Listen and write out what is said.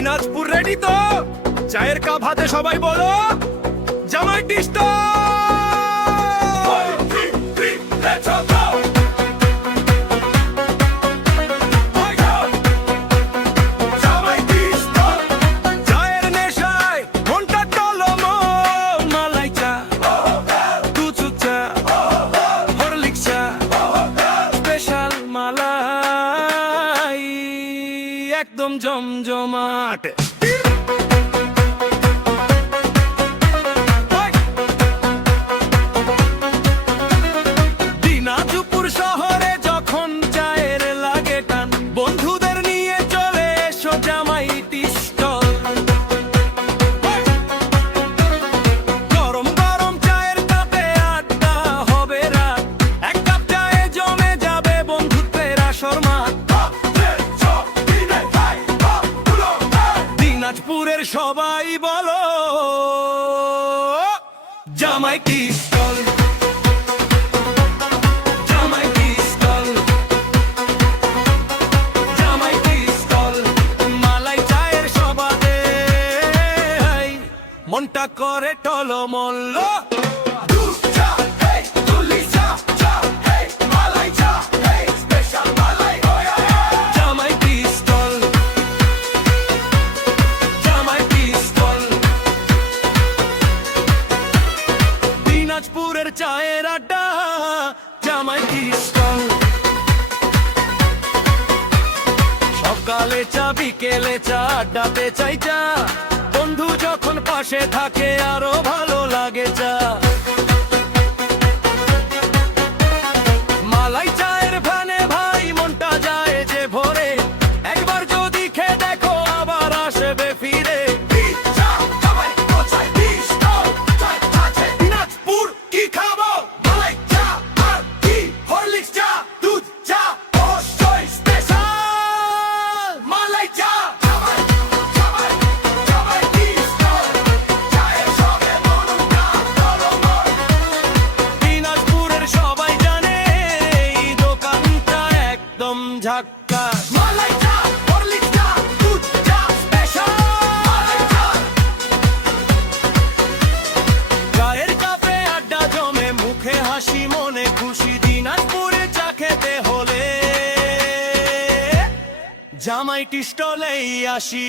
Dinajpur ready তো? চায়ের cup হাতে সবাই বলো জামাই টিস্ট। চায়ের নেশায় মনটা টলমল, মালাই চা, দুধ চা, হরলিক্স চা, স্পেশাল মালাই, একদম জমজমাট। দিনাজপুর শহরে যখন চায়ের লাগে টান, বন্ধুদের নিয়ে চলে এসো জামাই টিস্টল। গরম গরম চায়ের কাপে আড্ডা হবে রাত, এক কাপ চায়ে জমে যাবে বন্ধুত্বের আসর মাত। দিনাজপুরের সবাই বলো জামাই টিস্টল। জামাই টিস্টল, জামাই টিস্টল, মালাই চায়ের সবাদে মনটা করে টলমল। জামাই টিস্টল, জামাই টিস্টল, দিনাজপুরের চায়ের আড্ডা জামাই টিস্টল। সকালে চা, বিকেলে চা, আড্ডাতে চাই চা, বন্ধু যখন পাশে থাকে আরো ভালো লাগে চা। মালাই চায়ের ভানে ভাই মনটা যায় যে ভরে, একবার যদি খেয়ে দেখো আবার আসবে ফিরে। দিনাজপুর কি খাবো, মালাই চা আর কি, হরলিক্স চা, দুধ চা, অবশ্যই স্পেশাল মালাই চা। দিনাজপুরের সবাই জানে এই দোকানটা একদম ঝাক্কাস। মালাই চা, হরলিক্স চা, দুধ চা, স্পেশাল মালাই চা। চায়ের কাপে আড্ডা জমে, মুখে হাসি মনে খুশি, দিনাজপুরে চা খেতে হলে জামাই টিস্টলেই আসি।